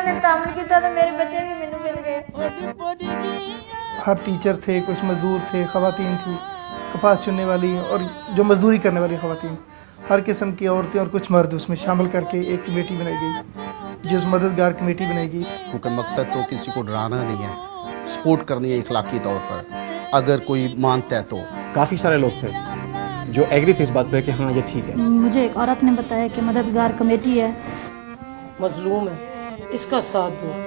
इन्होंने तामल किया तो मेरे बच्चे भी मैनू मिल गए। हर टीचर थे, कुछ मज़दूर थे, ख़वातीन थी, कपास चुनने वाली और जो मज़दूरी करने वाली ख़वातीन, हर किस्म की औरतें और कुछ मर्द उसमें शामिल करके एक कमेटी बनाई गई, जिस मददगार कमेटी बनाई गई। क्योंकि मकसद तो किसी को डराना नहीं है, सपोर्ट करनी है इखलाकी तौर पर, अगर कोई मानता है तो। काफ़ी सारे लोग थे जो एग्री थे इस बात पे कि हाँ ये ठीक है। मुझे एक औरत ने बताया कि मददगार कमेटी है, मजलूम है, इसका साथ दो।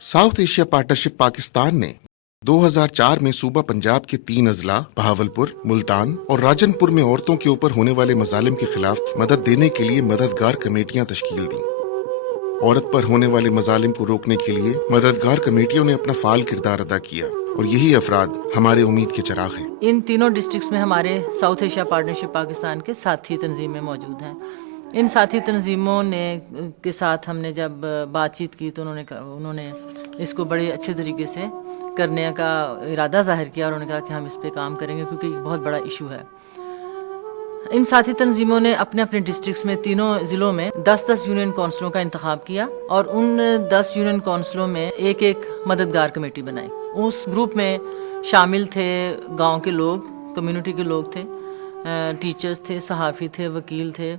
साउथ एशिया पार्टनरशिप पाकिस्तान ने 2004 में सूबा पंजाब के 3 अजला बहावलपुर, मुल्तान और राजनपुर में औरतों के ऊपर होने वाले मजालिम के खिलाफ मदद देने के लिए मददगार कमेटियां तश्कील दी। औरत पर होने वाले मजालिम को रोकने के लिए मददगार कमेटियों ने अपना फाल किरदार अदा किया और यही अफराद हमारे उम्मीद के चिराग हैं। इन तीनों डिस्ट्रिक्ट्स में हमारे साउथ एशिया पार्टनरशिप पाकिस्तान के साथी तंजीमें मौजूद हैं। इन साथी तंजीमों ने के साथ हमने जब बातचीत की तो उन्होंने इसको बड़े अच्छे तरीके से करने का इरादा ज़ाहिर किया और उन्होंने कहा कि हम इस पे काम करेंगे क्योंकि ये बहुत बड़ा इशू है। इन साथी तंजीमों ने अपने अपने डिस्ट्रिक्ट्स में तीनों ज़िलों में 10-10 यूनियन काउंसिलों का इंतखाब किया और उन 10 यूनियन काउंसिलों में एक एक मददगार कमेटी बनाई। उस ग्रुप में शामिल थे गाँव के लोग, कम्युनिटी के लोग थे, टीचर्स थे, सहाफ़ी थे, वकील थे,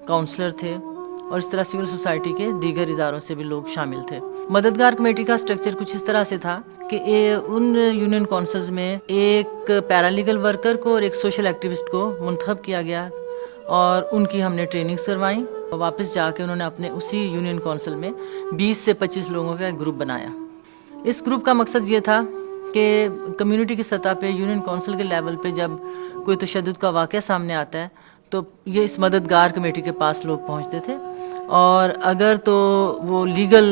काउंसलर थे और इस तरह सिविल सोसाइटी के दीगर इदारों से भी लोग शामिल थे। मददगार कमेटी का स्ट्रक्चर कुछ इस तरह से था कि उन यूनियन काउंसिल्स में एक पैरालीगल वर्कर को और एक सोशल एक्टिविस्ट को मुंतखब किया गया और उनकी हमने ट्रेनिंग्स करवाई। वापस जाके उन्होंने अपने उसी यूनियन काउंसिल में 20 से 25 लोगों का एक ग्रुप बनाया। इस ग्रुप का मकसद ये था कि कम्युनिटी की सतह पे यूनियन काउंसिल के लेवल पे जब कोई तशद्दुद का वाक़या सामने आता है तो ये इस मददगार कमेटी के पास लोग पहुंचते थे और अगर तो वो लीगल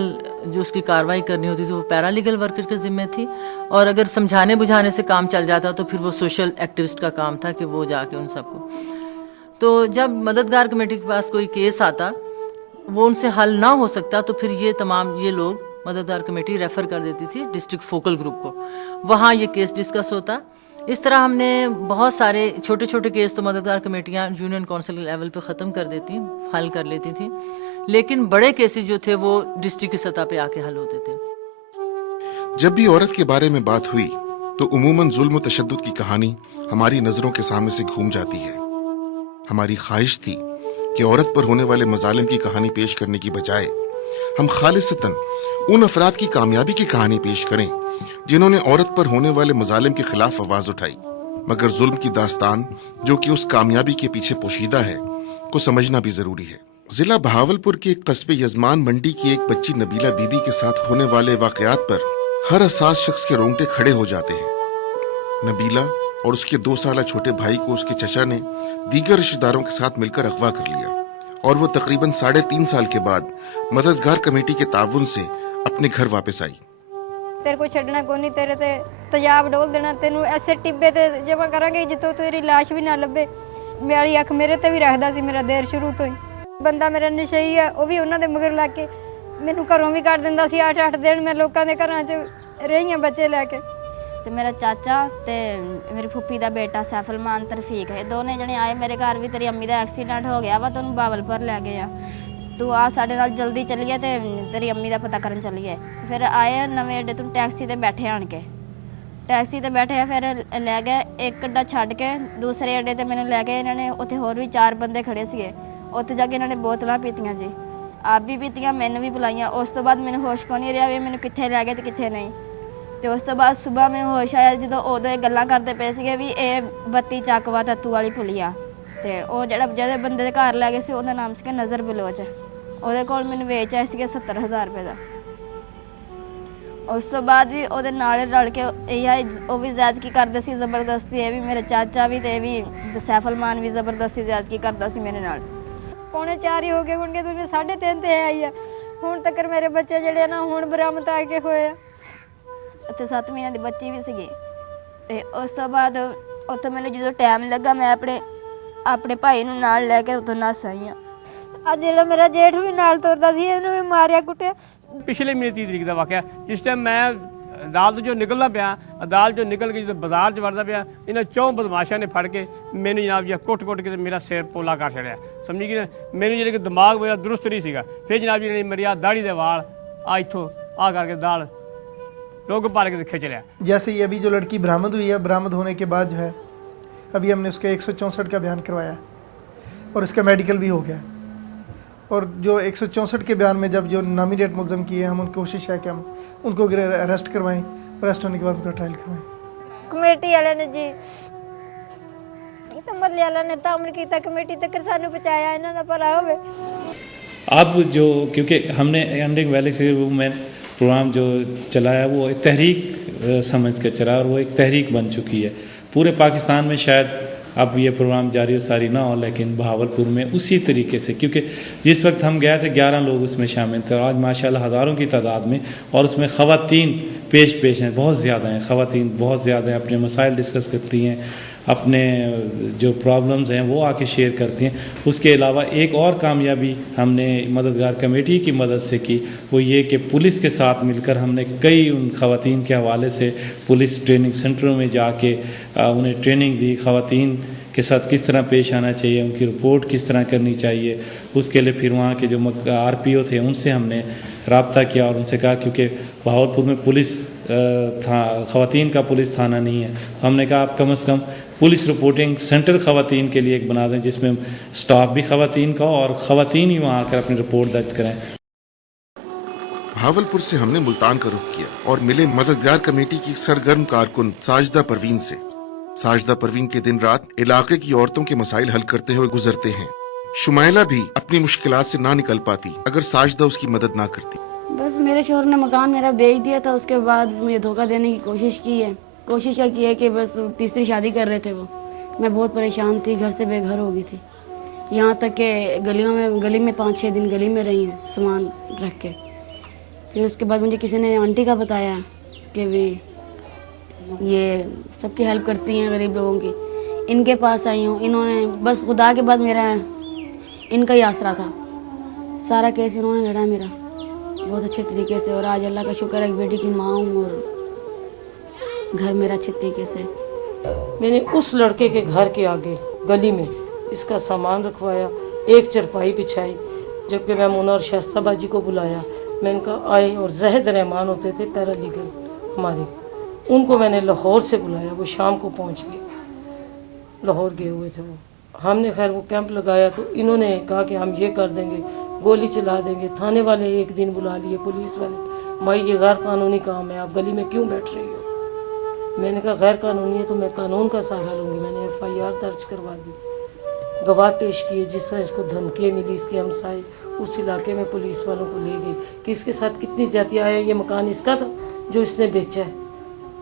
जो उसकी कार्रवाई करनी होती थी वो पैरालीगल वर्कर के ज़िम्मे थी और अगर समझाने बुझाने से काम चल जाता तो फिर वो सोशल एक्टिविस्ट का काम था कि वो जाके उन सबको। तो जब मददगार कमेटी के पास कोई केस आता वो उनसे हल ना हो सकता तो फिर ये लोग मददगार कमेटी रेफ़र कर देती थी डिस्ट्रिक्ट फोकल ग्रुप को, वहाँ ये केस डिस्कस होता। इस तरह हमने बहुत सारे छोटे छोटे केस तो मददगार कमेटियाँ यूनियन काउंसिल के लेवल पे ख़त्म कर देती, हल कर लेती थी, लेकिन बड़े केसेस जो थे वो डिस्ट्रिक्ट की सतह पे आके हल होते थे। जब भी औरत के बारे में बात हुई तो उमूमन जुल्म व तशद्दुद की कहानी हमारी नजरों के सामने से घूम जाती है। हमारी ख्वाहिश थी कि औरत पर होने वाले मजालिम की कहानी पेश करने की बजाय हम खालिसतन उन अफराद की कामयाबी की कहानी पेश करें जिन्होंने औरत पर होने वाले मजालिम के खिलाफ आवाज उठाई। मगर जुल्म की दास्तान जो कि उस कामयाबी के पीछे पोशीदा है को समझना भी जरूरी है। जिला बहावलपुर के एक कस्बे यजमान मंडी की एक बच्ची नबीला बीबी के साथ होने वाले वाकयात पर हर हसास शख्स के रोंगटे खड़े हो जाते हैं। नबीला और उसके 2 साल छोटे भाई को उसके चचा ने दीगर रिश्तेदारों के साथ मिलकर अगवा कर लिया और वो तकरीबन 3.5 साल के बाद मददगार कमेटी के ताउन से अपने घर वापस आई। तेरे को छड़ना को नहीं, तेरे ते तेजाब डोल देना, तेनू ऐसे टिब्बे ते जमा करांगे जितों तेरी लाश भी ना लभे। मेरी अख मेरे ते भी रखदा सी मेरा देर शुरू तो ही। बंदा मेरा नशई है, वो भी उन्हां दे मगर लग के मैनू घरों भी कढ दिंदा सी। 8-8 दिन मैं लोकां दे घरां च रही हां बच्चे लैके। ਤੇ ਮੇਰਾ ਚਾਚਾ ਤੇ ਮੇਰੀ ਫੁੱਫੀ ਦਾ ਬੇਟਾ ਸੈਫਲਮਾਨ ਤਰਫੀਕ ਹੈ, ਦੋਨੇ ਜਣੇ ਆਏ ਮੇਰੇ ਘਰ ਵੀ ਤੇਰੀ ਅੰਮੀ ਦਾ ਐਕਸੀਡੈਂਟ ਹੋ ਗਿਆ ਵਾ, ਤੈਨੂੰ ਬਾਵਲਪੁਰ ਲੈ ਗਏ ਆ, ਤੂੰ ਆ ਸਾਡੇ ਨਾਲ ਜਲਦੀ ਚੱਲੀਏ ਤੇ ਤੇਰੀ ਅੰਮੀ ਦਾ ਪਤਾ ਕਰਨ ਚੱਲੀਏ। ਫਿਰ ਆਏ ਨਵੇਂ ਅੱਡੇ ਤੋਂ ਟੈਕਸੀ ਤੇ ਬੈਠੇ ਆਣ ਕੇ, ਟੈਕਸੀ ਤੇ ਬੈਠੇ ਆ, ਫਿਰ ਲੈ ਗਏ ਇੱਕ ਅੱਡਾ ਛੱਡ ਕੇ ਦੂਸਰੇ ਅੱਡੇ ਤੇ ਮੈਨੂੰ ਲੈ ਕੇ ਇਹਨਾਂ ਨੇ, ਉੱਥੇ ਹੋਰ ਵੀ 4 ਬੰਦੇ ਖੜੇ ਸੀਗੇ, ਉੱਥੇ ਜਾ ਕੇ ਇਹਨਾਂ ਨੇ ਬੋਤਲਾਂ ਪੀਤੀਆਂ ਜੀ, ਆਪ ਵੀ ਪੀਤੀਆਂ, ਮੈਨੂੰ ਵੀ ਬੁਲਾਈਆਂ। ਉਸ ਤੋਂ ਬਾਅਦ ਮੈਨੂੰ ਹੋਸ਼ ਕੋ ਨਹੀਂ ਰਿਹਾ ਵੀ ਮੈਨੂੰ ਕਿੱਥੇ ਲੈ ਗਏ ਤੇ ਕਿੱਥੇ ਨਹੀਂ। ਤੇ ਉਸ ਤੋਂ ਬਾਅਦ ਸਵੇਰ ਮੈਨੂੰ ਹੋਸ਼ ਆਇਆ ਜਦੋਂ ਉਦੋਂ ਇਹ ਗੱਲਾਂ ਕਰਦੇ ਪਏ ਸੀਗੇ ਵੀ ਇਹ 32 ਚੱਕਵਾ ਤੱਤੂ ਵਾਲੀ ਪੁਲੀਆ, ਤੇ ਉਹ ਜਿਹੜੇ ਬੰਦੇ ਦੇ ਘਰ ਲੈ ਗਏ ਸੀ ਉਹਦਾ ਨਾਮ ਸੀਗਾ ਨਜ਼ਰ ਬਲੋਚ, ਉਹਦੇ ਕੋਲ ਮੈਨੂੰ ਵੇਚ ਆਏ ਸੀਗੇ 70,000 ਰੁਪਏ ਦਾ। ਉਸ ਤੋਂ ਬਾਅਦ ਵੀ ਉਹਦੇ ਨਾਲ ਰਲ ਕੇ ਉਹ ਵੀ ਜ਼ਿਆਦਤੀ ਕਰਦੇ ਸੀ ਜ਼ਬਰਦਸਤੀ, ਇਹ ਵੀ ਮੇਰੇ ਚਾਚਾ ਵੀ ਤੇ ਇਹ ਵੀ ਸੈਫਲਮਾਨ ਵੀ ਜ਼ਬਰਦਸਤੀ ਜ਼ਿਆਦਤੀ ਕਰਦਾ ਸੀ ਮੇਰੇ ਨਾਲ। 3:45 ਹੀ ਹੋ ਗਏ ਹੋਣਗੇ, ਤੁਸੀਂ 3:30 ਤੇ ਆਈ ਆ। ਹੁਣ ਤੱਕ ਮੇਰੇ ਬੱਚੇ ਜਿਹੜੇ ਨਾ ਹੁਣ ਬਰਾਮਦ ਆ ਕੇ ਹੋਏ ਆ। ਉੱਥੇ 7 ਮਹੀਨਿਆਂ ਦੀ ਬੱਚੀ ਵੀ ਸੀਗੀ। ਤੇ ਉਸ ਤੋਂ ਬਾਅਦ ਉੱਥੇ ਮੈਨੂੰ ਜਦੋਂ ਟਾਈਮ ਲੱਗਾ ਮੈਂ ਆਪਣੇ ਭਾਈ ਨੂੰ ਨਾਲ ਲੈ ਕੇ ਉੱਥੋਂ ਨੱਸ ਆਈ ਹਾਂ। ਅੱਜ ਜਿਹੜਾ ਮੇਰਾ ਜੇਠ ਵੀ ਨਾਲ ਤੁਰਦਾ ਸੀ ਇਹਨੂੰ ਵੀ ਮਾਰਿਆ ਕੁੱਟਿਆ। ਪਿਛਲੇ ਮਹੀਨੇ 30 ਤਰੀਕ ਦਾ ਵਾਕਿਆ, ਜਿਸ ਟਾਈਮ ਮੈਂ ਅਦਾਲਤ ਜੋ ਨਿਕਲਦਾ ਪਿਆ, ਅਦਾਲਤ ਜੋ ਨਿਕਲ ਕੇ ਜਦੋਂ ਬਾਜ਼ਾਰ 'ਚ ਵੜਦਾ ਪਿਆ, ਇਹਨਾਂ 4 ਬਦਮਾਸ਼ਾਂ ਨੇ ਫੜ ਕੇ ਮੈਨੂੰ ਜਨਾਬ ਜੀ ਕੁੱਟ-ਕੁੱਟ ਕੇ ਮੇਰਾ ਸਿਰ ਪੋਲਾ ਕਰ ਛੱਡਿਆ। ਸਮਝੀ ਕਿ ਮੈਨੂੰ ਜਿਹੜੇ ਕਿ ਦਿਮਾਗ ਮੇਰਾ ਦਰੁਸਤ ਨਹੀਂ ਸੀਗਾ। ਫਿਰ ਜਨਾਬ ਜੀ ਨੇ ਮੇਰੀ ਆਹ ਦਾੜੀ ਦੇ ਵਾਲ ਇੱਥੋਂ ਆ करके दाल रोग पार के खींच लिया। जैसे ही अभी जो लड़की बरामद हुई है, बरामद होने के बाद जो है अभी हमने उसका 164 का बयान करवाया और इसका मेडिकल भी हो गया। और जो 164 के बयान में जब जो नॉमिनेट मुलजम किए, हम उनकी कोशिश है कि हम उनको अरेस्ट करवाएं, अरेस्ट होने के बाद उनका ट्रायल करवाएं। कमेटी वाले ने जी तो मरले वाला ने तामन किया, कमेटी तक सानू बचाया, इन्हों दा भला होवे। अब जो क्योंकि हमने अंडरिंग वैली से वुमेन प्रोग्राम जो चलाया वो एक तहरीक समझ कर चला और वो एक तहरीक बन चुकी है। पूरे पाकिस्तान में शायद अब ये प्रोग्राम जारी सारी ना हो, लेकिन बहावलपुर में उसी तरीके से, क्योंकि जिस वक्त हम गए थे 11 लोग उसमें शामिल थे और आज माशाल्लाह हज़ारों की तादाद में, और उसमें ख़वातीन पेश हैं, बहुत ज़्यादा हैं ख़वातीन, बहुत ज़्यादा हैं, अपने मसाइल डिस्कस करती हैं, अपने जो प्रॉब्लम्स हैं वो आके शेयर करती हैं। उसके अलावा एक और कामयाबी हमने मददगार कमेटी की मदद से की, वो ये कि पुलिस के साथ मिलकर हमने कई उन ख़वातीन के हवाले से पुलिस ट्रेनिंग सेंटरों में जाके उन्हें ट्रेनिंग दी, ख़वातीन के साथ किस तरह पेश आना चाहिए, उनकी रिपोर्ट किस तरह करनी चाहिए। उसके लिए फिर वहाँ के जो RPO थे उनसे हमने रब्ता किया और उनसे कहा, क्योंकि बहावलपुर में पुलिस ख़वातीन का पुलिस थाना नहीं है, तो हमने कहा आप कम से कम पुलिस रिपोर्टिंग सेंटर ख़वातीन के लिए एक बना दें, जिसमें स्टाफ भी ख़वातीन का और ख़वातीन ही वहाँ आकर अपनी रिपोर्ट दर्ज करें। भावलपुर से हमने मुल्तान का रुख किया और मिले मददगार कमेटी की सरगर्म कारकुन साजिदा परवीन से। साजिदा परवीन के दिन रात इलाके की औरतों के मसाइल हल करते हुए गुजरते हैं। शुमाइला भी अपनी मुश्किलात से ना निकल पाती अगर साजिदा उसकी मदद ना करती। बस मेरे शोहर ने मकान मेरा बेच दिया था, उसके बाद मुझे धोखा देने की कोशिश की है। कोशिश क्या की है कि बस तीसरी शादी कर रहे थे वो। मैं बहुत परेशान थी, घर से बेघर हो गई थी, यहाँ तक कि गली में 5-6 दिन गली में रही हूँ सामान रख के। फिर उसके बाद मुझे किसी ने आंटी का बताया कि भी ये सबकी हेल्प करती हैं गरीब लोगों की, इनके पास आई हूँ। इन्होंने बस खुदा के बाद मेरा इनका ही आसरा था, सारा केस इन्होंने लड़ा मेरा बहुत अच्छे तरीके से। और आज अल्लाह का शुक्र है, एक बेटी की माँ हूँ और घर मेरा अच्छे तरीके से। मैंने उस लड़के के घर के आगे गली में इसका सामान रखवाया, एक चरपाई बिछाई, जबकि मैमूना और शास्ता बाजी को बुलाया। मैंने कहा आए, और जहद रहमान होते थे पैरालीगल हमारे, उनको मैंने लाहौर से बुलाया, वो शाम को पहुंच गए, लाहौर गए हुए थे वो। हमने खैर वो कैंप लगाया तो इन्होंने कहा कि हम ये कर देंगे, गोली चला देंगे। थाने वाले एक दिन बुला लिए, पुलिस वाले, भाई ये गैर कानूनी काम है, आप गली में क्यों बैठ रही हो। मैंने कहा गैर कानूनी है तो मैं कानून का सहारा लूँगी। मैंने FIR दर्ज करवा दी, गवाह पेश किए, जिस तरह इसको धमकियाँ मिली इसके हमसाए उस इलाके में पुलिस वालों को ले गई कि इसके साथ कितनी ज्यादतियाँ है। ये मकान इसका था जो इसने बेचा है,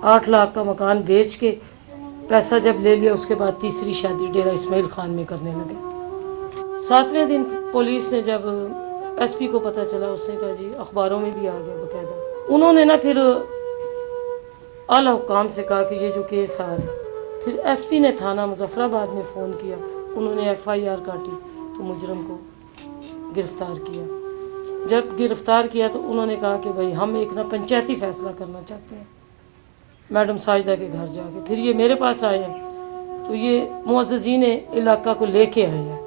8 लाख का मकान बेच के पैसा जब ले लिया, उसके बाद तीसरी शादी डेरा इस्माइल खान में करने लगे। 7वें दिन पुलिस ने जब SP को पता चला, उसने कहा जी अखबारों में भी आ गया बाकायदा। उन्होंने ना फिर आला हुकाम से कहा कि ये जो केस आ रहा है। फिर SP ने थाना मुजफ्फराबाद में फ़ोन किया, उन्होंने FIR काटी तो मुजरम को गिरफ़्तार किया। जब गिरफ़्तार किया तो उन्होंने कहा कि भाई हम एक ना पंचायती फ़ैसला करना चाहते हैं मैडम साजिदा के घर जाके। फिर ये मेरे पास आए हैं तो ये मुअज़्ज़िज़ीन इलाका को लेके आए हैं।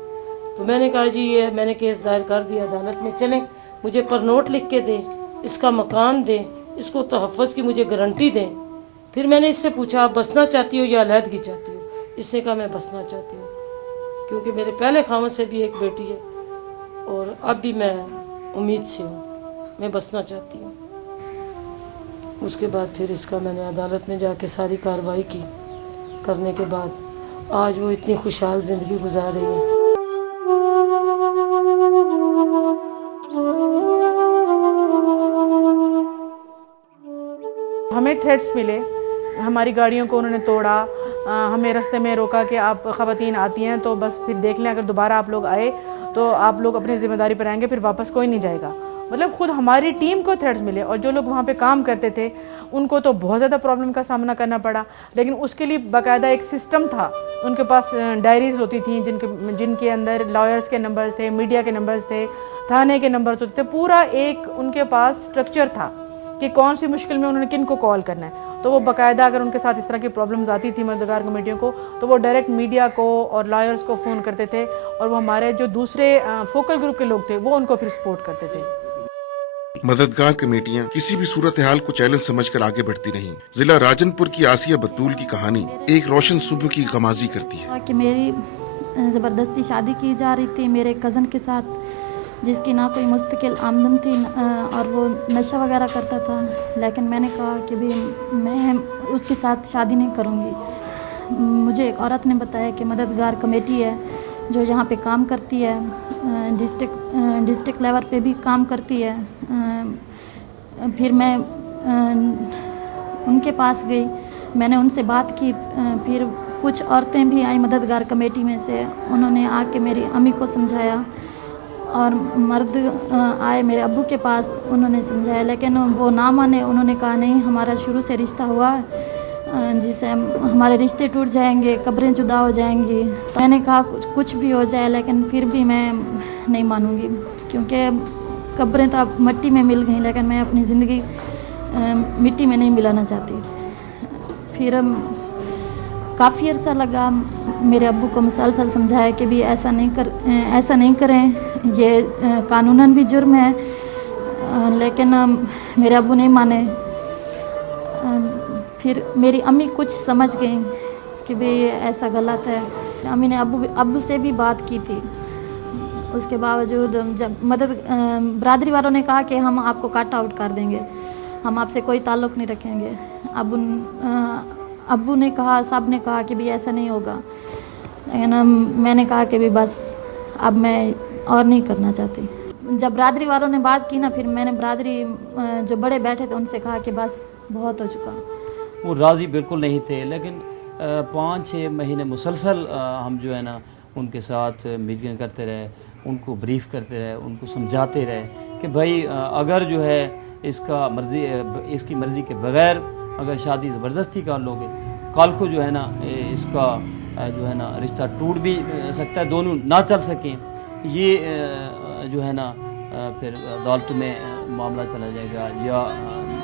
तो मैंने कहा जी ये मैंने केस दायर कर दिया, अदालत में चलें, मुझे पर नोट लिख के दें, इसका मकान दें, इसको तहफ़्फ़ुज़ की मुझे गारंटी दें। फिर मैंने इससे पूछा आप बसना चाहती हो या अलहदगी चाहती हो। इसने कहा मैं बसना चाहती हूँ, क्योंकि मेरे पहले खामद से भी एक बेटी है और अब भी मैं उम्मीद से हूँ, मैं बसना चाहती हूँ। उसके बाद फिर इसका मैंने अदालत में जाके सारी कार्रवाई की, करने के बाद आज वो इतनी खुशहाल ज़िंदगी गुजार रही है। हमें थ्रेट्स मिले, हमारी गाड़ियों को उन्होंने तोड़ा, हमें रास्ते में रोका कि आप ख़वातीन आती हैं तो बस फिर देख लें, अगर दोबारा आप लोग आए तो आप लोग अपनी ज़िम्मेदारी पर आएंगे, फिर वापस कोई नहीं जाएगा। मतलब खुद हमारी टीम को थ्रेट्स मिले, और जो लोग वहाँ पे काम करते थे उनको तो बहुत ज़्यादा प्रॉब्लम का सामना करना पड़ा। लेकिन उसके लिए बाकायदा एक सिस्टम था, उनके पास डायरीज होती थी जिनके अंदर लॉयर्स के नंबर्स थे, मीडिया के नंबर्स थे, थाने के नंबर्स होते थे, पूरा एक उनके पास स्ट्रक्चर था कि कौन सी मुश्किल में उन्होंने किन को कॉल करना है। तो वो बाकायदा अगर उनके साथ इस तरह की प्रॉब्लम्स आती थी मददगार कमेटियों को, तो वो डायरेक्ट मीडिया को और लॉयर्स को फ़ोन करते थे, और वो हमारे जो दूसरे फोकल ग्रुप के लोग थे वो उनको फिर सपोर्ट करते थे। मददगार कमेटियां किसी भी सूरत हाल को चैलेंज समझकर आगे बढ़ती रहीं। जिला राजनपुर की आसिया बतूल की कहानी एक रोशन सुबह की गमाजी करती है कि मेरी ज़बरदस्ती शादी की जा रही थी मेरे कज़न के साथ, जिसकी ना कोई मुस्तकिल आमदन थी और वो नशा वगैरह करता था। लेकिन मैंने कहा कि भी मैं उसके साथ शादी नहीं करूँगी। मुझे एक औरत ने बताया कि मददगार कमेटी है जो यहाँ पे काम करती है, डिस्ट्रिक्ट लेवल पे भी काम करती है। फिर मैं उनके पास गई, मैंने उनसे बात की। फिर कुछ औरतें भी आई मददगार कमेटी में से, उन्होंने आके मेरी अम्मी को समझाया, और मर्द आए मेरे अब्बू के पास, उन्होंने समझाया, लेकिन वो ना माने। उन्होंने कहा नहीं, हमारा शुरू से रिश्ता हुआ है जिससे हमारे रिश्ते टूट जाएंगे, कब्रें जुदा हो जाएंगी। तो मैंने कहा कुछ भी हो जाए लेकिन फिर भी मैं नहीं मानूंगी, क्योंकि कब्रें तो अब मिट्टी में मिल गई, लेकिन मैं अपनी ज़िंदगी मिट्टी में नहीं मिलाना चाहती। फिर काफ़ी अर्सा लगा, मेरे अब्बू को मुसलसल समझाया कि भी ऐसा नहीं करें, ये कानूनन भी जुर्म है। लेकिन मेरे अब्बू नहीं माने। फिर मेरी अम्मी कुछ समझ गई कि भाई ऐसा गलत है। अम्मी ने अब्बू से भी बात की थी। उसके बावजूद जब बरादरी वालों ने कहा कि हम आपको कट आउट कर देंगे, हम आपसे कोई ताल्लुक़ नहीं रखेंगे। अब्बू ने कहा, साहब ने कहा कि भी ऐसा नहीं होगा। लेकिन मैंने कहा कि भी बस अब मैं और नहीं करना चाहती। जब बरादरी वालों ने बात की ना, फिर मैंने बरादरी जो बड़े बैठे थे उनसे कहा कि बस बहुत हो चुका। वो राज़ी बिल्कुल नहीं थे, लेकिन 5-6 महीने मुसलसल हम जो है ना उनके साथ मीटिंग करते रहे, उनको ब्रीफ करते रहे, उनको समझाते रहे कि भाई अगर जो है इसकी मर्ज़ी के बग़ैर अगर शादी ज़बरदस्ती कर लोगे, कल को जो है ना इसका जो है ना रिश्ता टूट भी सकता है, दोनों ना चल सकें। ये जो है ना फिर अदालत में मामला चला जाएगा या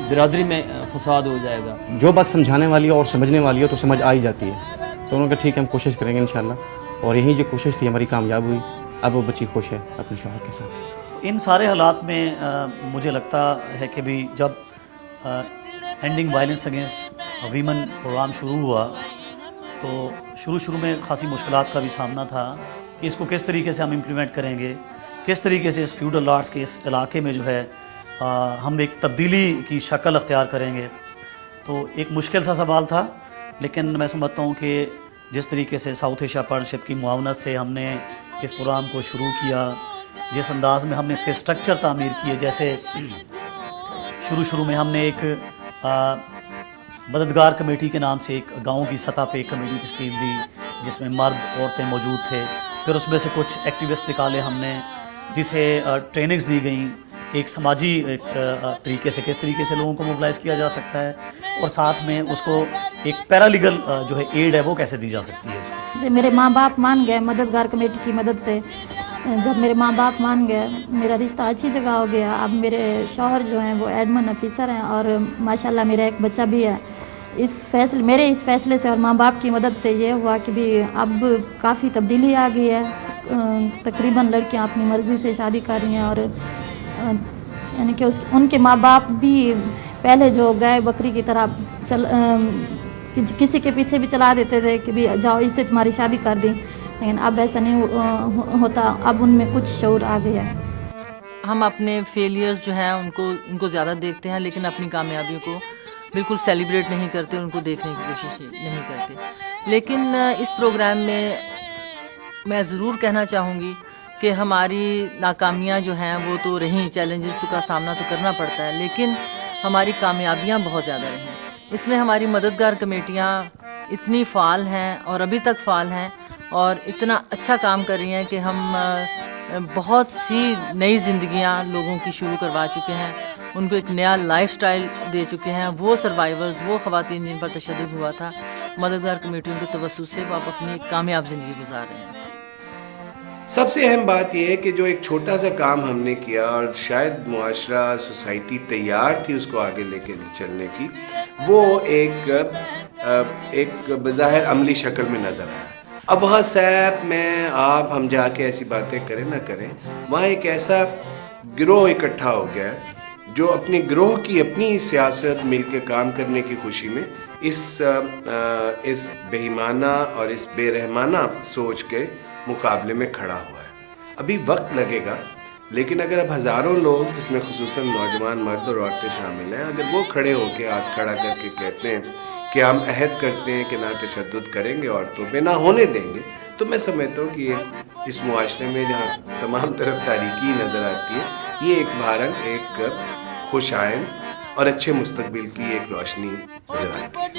बिरादरी में फसाद हो जाएगा। जो बात समझाने वाली है और समझने वाली हो तो समझ आ ही जाती है। तो उन्होंने कहा ठीक है, हम कोशिश करेंगे इंशाल्लाह। और यही जो कोशिश थी हमारी कामयाब हुई। अब वो बच्ची खुश है अपने शौहर के साथ। इन सारे हालात में मुझे लगता है कि भी जब ending violence against women programme शुरू हुआ तो शुरू में खासी मुश्किलात का भी सामना था कि इसको किस तरीके से हम इम्प्लीमेंट करेंगे, किस तरीके से इस फ्यूडल आर्ट्स के इस इलाके में जो है हम एक तब्दीली की शक्ल अख्तियार करेंगे। तो एक मुश्किल सा सवाल था, लेकिन मैं समझता हूँ कि जिस तरीके से साउथ एशिया पार्टनरशिप की मुआवनत से हमने इस प्रोग्राम को शुरू किया, जिस अंदाज़ में हमने इसके स्ट्रक्चर तामीर किए, जैसे शुरू में हमने एक मददगार कमेटी के नाम से एक गांव की सतह पे एक कमेटी तश्कील दी जिसमें मर्द औरतें मौजूद थे। फिर उसमें से कुछ एक्टिविस्ट निकाले हमने, जिसे ट्रेनिंग्स दी गई कि एक समाजी तरीके से किस तरीके से लोगों को मोबिलाइज़ किया जा सकता है, और साथ में उसको एक पैरालीगल जो है एड है वो कैसे दी जा सकती है उसको। मेरे माँ बाप मान गए मददगार कमेटी की मदद से। जब मेरे माँ बाप मान गए, मेरा रिश्ता अच्छी जगह हो गया। अब मेरे शौहर जो हैं वो एडमिन ऑफिसर हैं और माशाल्लाह मेरा एक बच्चा भी है। मेरे इस फैसले से और माँ बाप की मदद से ये हुआ कि भी अब काफ़ी तब्दीली आ गई है। तकरीबन लड़कियां अपनी मर्ज़ी से शादी कर रही हैं, और यानी कि उनके माँ बाप भी पहले जो गाय बकरी की तरह किसी के पीछे भी चला देते थे कि भी जाओ इससे तुम्हारी शादी कर दी, लेकिन अब ऐसा नहीं होता। अब उनमें कुछ शऊर आ गया। हम अपने फेलियर्स जो हैं उनको ज़्यादा देखते हैं, लेकिन अपनी कामयाबियों को बिल्कुल सेलिब्रेट नहीं करते, उनको देखने की कोशिश नहीं करते। लेकिन इस प्रोग्राम में मैं ज़रूर कहना चाहूँगी कि हमारी नाकामियाँ जो हैं वो तो रहीं, चैलेंजेस का सामना तो करना पड़ता है, लेकिन हमारी कामयाबियाँ बहुत ज़्यादा रहीं। इसमें हमारी मददगार कमेटियाँ इतनी फ़ाल हैं और अभी तक फ़ाल हैं और इतना अच्छा काम कर रही हैं कि हम बहुत सी नई ज़िंदगियाँ लोगों की शुरू करवा चुके हैं, उनको एक नया लाइफस्टाइल दे चुके हैं। वो सर्वाइवर्स, वो ख़वातीन जिन पर तशद्दुद हुआ था, मददगार कमेटियों के तवस्सुत से वो आप अपनी एक कामयाब ज़िंदगी गुजार रहे हैं। सबसे अहम बात यह है कि जो एक छोटा सा काम हमने किया और शायद मुआशरा, सोसाइटी तैयार थी उसको आगे लेके चलने की, वो एक बज़ाहिर अमली शक्ल में नज़र आया। अब वहाँ सैप में हम जाके ऐसी बातें करें ना करें, वहाँ एक ऐसा गिरोह इकट्ठा हो गया है जो अपने गिरोह की अपनी सियासत मिलके काम करने की खुशी में इस बेईमाना और इस बेरहमाना सोच के मुकाबले में खड़ा हुआ है। अभी वक्त लगेगा, लेकिन अगर अब हज़ारों लोग, जिसमें खुसूसन नौजवान मर्द और औरतें शामिल हैं, अगर वो खड़े होकर हाथ खड़ा करके कहते हैं कि हम अहद करते हैं कि ना तशद्दुद करेंगे, औरतों पे ना होने देंगे, तो मैं समझता हूँ कि इस मुआशरे में जहाँ तमाम तरफ तारीकी नज़र आती है, ये एक भारन, एक खुश आइंद और अच्छे मुस्तकबिल की एक रोशनी नजर आती है।